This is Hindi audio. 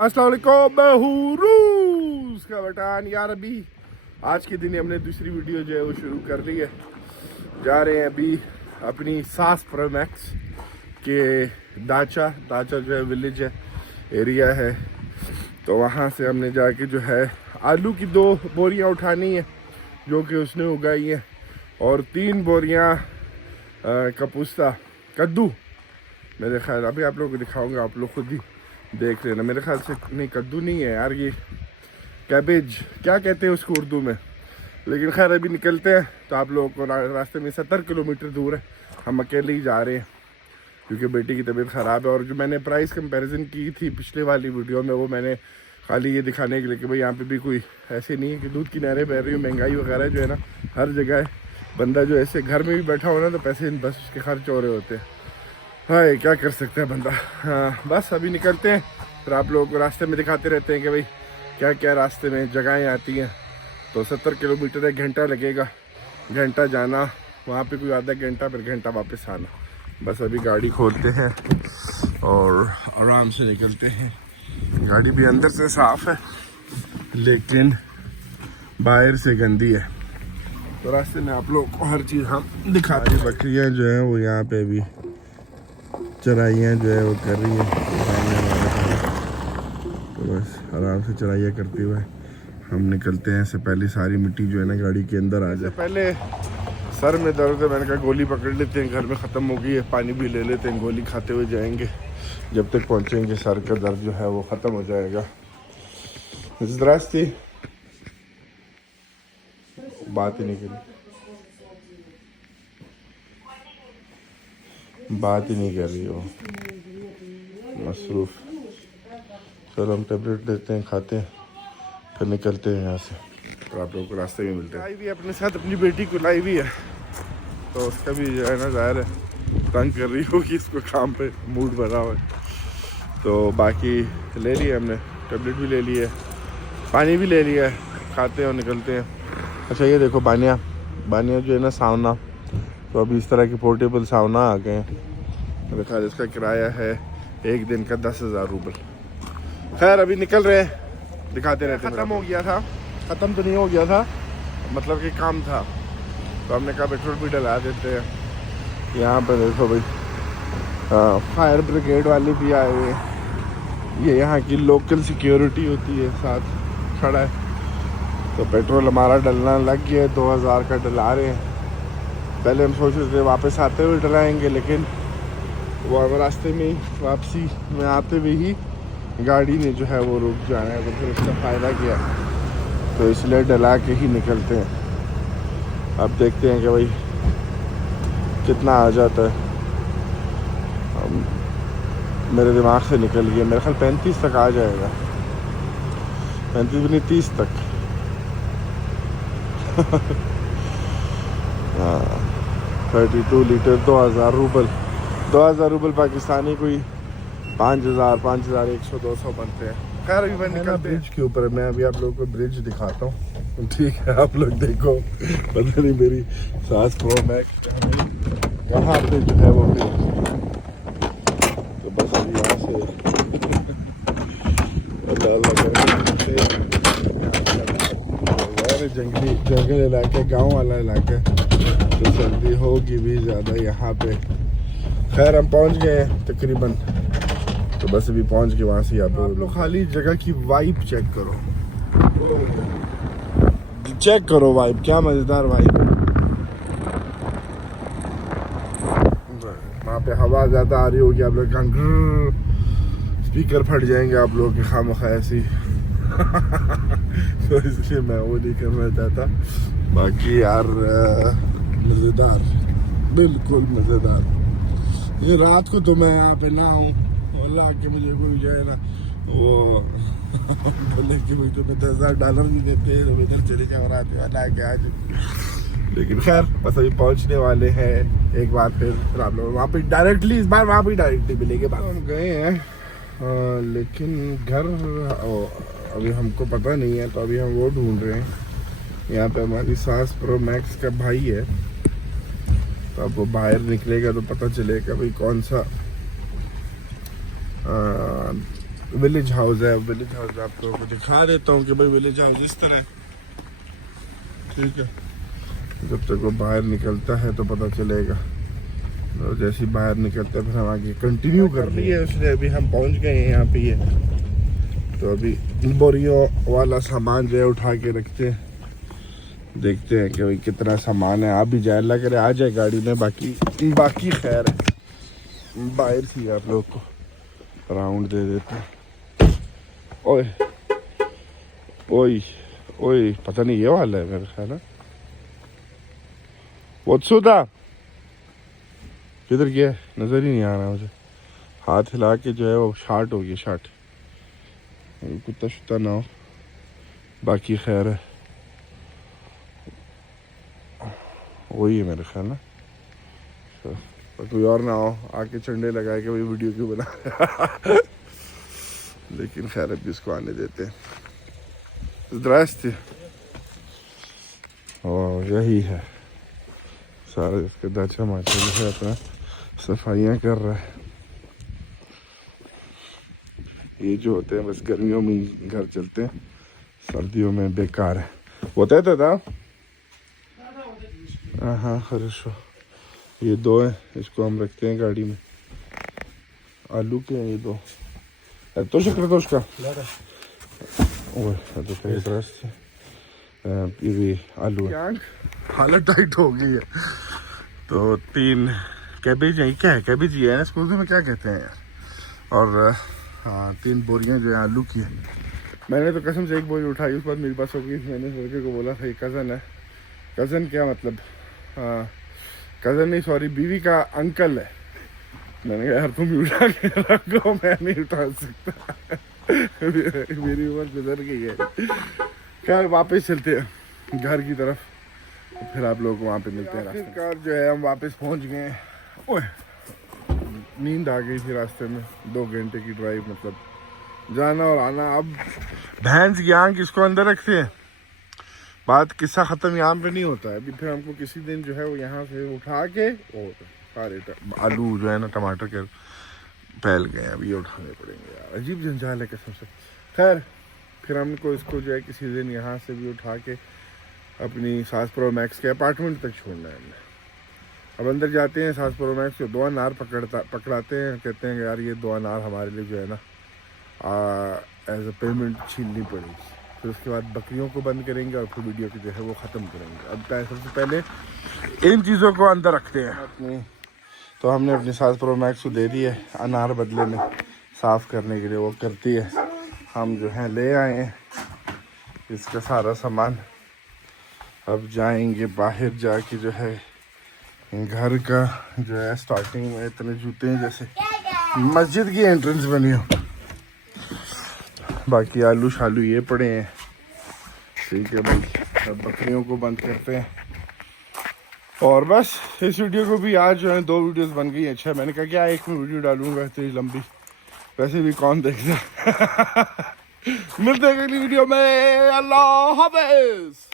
अस्सलाम वालेकुम, मैं हूँ रूस का बटान यार। अभी आज के दिन हमने दूसरी वीडियो जो है वो शुरू कर ली है। जा रहे हैं अभी अपनी सास प्रो मैक्स के दाचा जो है विलेज है, एरिया है। तो वहाँ से हमने जाके जो है आलू की 2 बोरियाँ उठानी है जो कि उसने उगाई है, और 3 बोरियाँ कपूस्ता कद्दू। मेरे ख्याल अभी आप लोगों को दिखाऊंगा, आप लोग खुद ही देख लेना। मेरे ख्याल से नहीं, कद्दू नहीं है यार, ये कैबेज क्या कहते हैं उसको उर्दू में। लेकिन खैर अभी निकलते हैं। तो आप लोगों को रास्ते में 70 किलोमीटर दूर है, हम अकेले ही जा रहे हैं क्योंकि बेटी की तबीयत ख़राब है। और जो मैंने प्राइस कंपैरिजन की थी पिछले वाली वीडियो में, वो मैंने खाली ये दिखाने के लिए कि भाई यहाँ पे भी कोई ऐसे नहीं है कि दूध की नहरें बह रही हो। महंगाई वगैरह जो है ना हर जगह है। बंदा जो ऐसे घर में भी बैठा हो ना तो पैसे बस उसके खर्च हो रहे होते हैं। हाँ, क्या कर सकते हैं बंदा। हाँ, बस अभी निकलते हैं, फिर आप लोगों को रास्ते में दिखाते रहते हैं कि भाई क्या क्या रास्ते में जगहें आती हैं। तो 70 किलोमीटर 1 घंटा लगेगा, घंटा जाना, वहाँ पे कोई आधा घंटा, फिर घंटा वापस आना। बस अभी गाड़ी खोलते हैं और आराम से निकलते हैं। गाड़ी भी अंदर से साफ़ है लेकिन बाहर से गंदी है। तो रास्ते में आप लोग को हर चीज़ हम दिखाते हैं। बकरियाँ जो हैं वो यहाँ पे भी चराइयाँ जो है वो कर रही है। तो बस आराम से चराइयाँ करते हुए हम निकलते हैं। इससे पहले सारी मिट्टी जो है ना गाड़ी के अंदर आ जाए। पहले सर में दर्द है, मैंने कहा गोली पकड़ लेते हैं, घर में ख़त्म हो गई है, पानी भी ले लेते हैं, गोली खाते हुए जाएंगे। जब तक पहुँचेंगे सर का दर्द जो है वो ख़त्म हो जाएगा। रास्ते बात ही नहीं करी, बात ही नहीं कर रही हो, मसरूफ़। चलो हम टेबलेट लेते हैं, खाते हैं, फिर निकलते हैं यहाँ से। तो आप लोगों को रास्ते में मिलते हैं। लाई भी अपने साथ अपनी बेटी को लाई भी है, तो उसका भी जो है ना ज़ाहिर है तंग कर रही होगी, इसको काम पे मूड बना हुआ है। तो बाकी ले लिया हमने, टेबलेट भी ले लिया है, पानी भी ले लिया है, खाते हैं और निकलते हैं। अच्छा ये देखो बानिया जो है ना सावना, तो अभी इस तरह के पोर्टेबल सावना आ गए हैं। मेरे ख्याल इसका किराया है 1 दिन का 10,000 रूपये। खैर अभी निकल रहे हैं, दिखाते रहते हैं। ख़त्म हो गया था, ख़त्म तो नहीं हो गया था, मतलब कि काम था, तो हमने कहा पेट्रोल भी डला देते हैं। यहाँ पर देखो भाई फायर ब्रिगेड वाले भी आए हुए हैं। ये यहाँ की लोकल सिक्योरिटी होती है, साथ खड़ा है। तो पेट्रोल हमारा डलना लग गया है, 2000 का डला रहे हैं। पहले हम सोच रहे थे वापस आते हुए डलाएंगे, लेकिन वो रास्ते में ही वापसी में आते हुए ही गाड़ी ने जो है वो रुक जाना है, तो फिर उसका फ़ायदा क्या, तो इसलिए डला के ही निकलते हैं। अब देखते हैं कि भाई कितना आ जाता है। मेरे दिमाग से निकल गया, मेरे ख्याल 35 तक आ जाएगा, 35 भी नहीं 30 तक। हाँ 32 लीटर 2000 रूपये, 2000 रूपये पाकिस्तानी कोई 5100 200 बनते हैं। खैर अभी मैं निकलते हैं ब्रिज के ऊपर। मैं अभी आप लोगों को ब्रिज दिखाता हूँ, ठीक है? आप लोग देखो, पता नहीं मेरी सास प्रो मैक्स कहाँ पे जो है वो ब्रिज। तो बस अभी यहाँ से जंगल इलाका, गाँव वाला इलाका है, तो सर्दी होगी भी ज़्यादा यहाँ पे। खैर हम पहुँच गए तकरीबन, तो बस अभी पहुँच के वहाँ से आप लोग खाली जगह की वाइब चेक करो, चेक करो वाइब, क्या मज़ेदार वाइब। वहाँ पे हवा ज़्यादा आ रही होगी, आप लोग स्पीकर फट जाएंगे आप लोगों के खामखा ऐसी। तो इसलिए मैं वो नहीं करना चाहता। बाकी यार मज़ेदार, बिल्कुल मज़ेदार। ये रात को तो मैं यहाँ पे ना हूँ, अल्लाह के मुझे कोई जो है ना वो बोले कि भाई तुम्हें $10,000 भी देते हैं, तो इधर चले जाओ रात में, अल्लाह के आज। लेकिन खैर बस अभी पहुँचने वाले हैं। एक बार फिर आप लोग वहाँ पे डायरेक्टली, इस बार वहाँ पे डायरेक्टली मिलेंगे। हम गए हैं लेकिन घर अभी हमको पता नहीं है, तो अभी हम वो ढूंढ रहे हैं। यहाँ पे हमारी सास प्रो मैक्स का भाई है, तो अब वो बाहर निकलेगा तो पता चलेगा भाई कौन सा विलेज हाउस है। विलेज हाउस आप लोगों को दिखा देता हूँ कि भाई विलेज हाउस इस तरह है, ठीक है। जब तक वो बाहर निकलता है तो पता चलेगा, और जैसे ही बाहर निकलता है फिर हम आगे कंटिन्यू कर लिए उसने। अभी हम पहुंच गए हैं यहाँ पे, ये तो अभी बोरियों वाला सामान जो है उठा के रखते हैं, देखते हैं कि भाई कितना सामान है। आप भी जाए, अल्लाह करे आ जाए गाड़ी में। बाकी खैर है, बाहर थी आप लोग को राउंड दे देते हैं। ओए ओए ओए, पता नहीं ये वाला है मेरा ख्याल है। वत्सुदा किधर गया, नजर ही नहीं आ रहा मुझे। हाथ हिला के जो है वो शार्ट हो गया, शार्ट। कुत्ता शुत्ता ना हो, बाकी खैर है, वही है मेरे ख्याल ना। तो कोई और ना हो आके चंडे लगाए कि भाई वीडियो क्यों बना रहा। लेकिन खैर अभी इसको आने देते हैं। Здрасте। और यही है सारा इसके दाचा माचा जो है अपना सफाइयाँ कर रहा है। ये जो होते हैं बस गर्मियों में ही घर चलते हैं, सर्दियों में बेकार है। होता है दादा? हाँ खरशो। ये दो हैं, इसको हम रखते हैं गाड़ी में। आलू के हैं ये दो। तो शक्कर तो उसका ये भी आलू है। हालत टाइट हो गई है। तो 3 कैबेज है, क्या है कैबेज ही है इसको उर्दू में क्या कहते हैं यार। और हाँ 3 बोरियां जो है आलू की है। मैंने तो कसम से एक बोरी उठाई, उस बाद मेरे पास हो गई। मैंने लड़के को बोला था ये कज़न है। कज़न क्या मतलब, कज़न नहीं सॉरी, बीवी का अंकल है। मैंने कहा यार तुम ही उठा के रखो, मैं नहीं उठा सकता। मेरी उम्र गुजर गई है। खैर वापस चलते हैं घर की तरफ, तो फिर आप लोग को वहाँ पे मिलते हैं। आखिरकार जो है हम वापस पहुँच गए हैं। ओए नींद आ गई थी रास्ते में, 2 घंटे की ड्राइव, मतलब जाना और आना। अब भैंस की आँख इसको अंदर रखते हैं, बात किस्सा ख़त्म यहाँ पे नहीं होता है। अभी फिर हमको किसी दिन जो है वो यहाँ से उठा के, और सारे आलू जो है ना टमाटर के फैल गए, अब ये उठाने पड़ेंगे यार, अजीब जंजाल है कसम से। खैर फिर हमको इसको जो है किसी दिन यहाँ से भी उठा के अपनी सास प्रो मैक्स के अपार्टमेंट तक छोड़ना है हमने। अब अंदर जाते हैं, सास प्रो मैक्स को 2 अनार पकड़ाते हैं, कहते हैं कि यार ये 2 अनार हमारे लिए जो है ना एज अ पेमेंट छीननी पड़ेगी। फिर उसके बाद बकरियों को बंद करेंगे और फिर वीडियो की जो है वो ख़त्म करेंगे। अब सबसे पहले इन चीज़ों को अंदर रखते हैं अपने। तो हमने अपनी सास प्रो मैक्स को दे दी है अनार बदले में साफ़ करने के लिए, वो करती है। हम जो है ले आए हैं इसका सारा सामान। अब जाएंगे बाहर, जाके जो है घर का जो है स्टार्टिंग में इतने जूते हैं जैसे मस्जिद की एंट्रेंस बनी हो। बाकी आलू शालू ये पड़े हैं, ठीक है भाई। अब बकरियों को बंद करते हैं और बस इस वीडियो को भी आज जो है 2 वीडियोस बन गई। अच्छा मैंने कहा क्या एक में वीडियो डालूंगा इतनी लंबी, वैसे भी कौन देखता। मिलते हैं अगली वीडियो में, अल्लाह हाफ़िज़।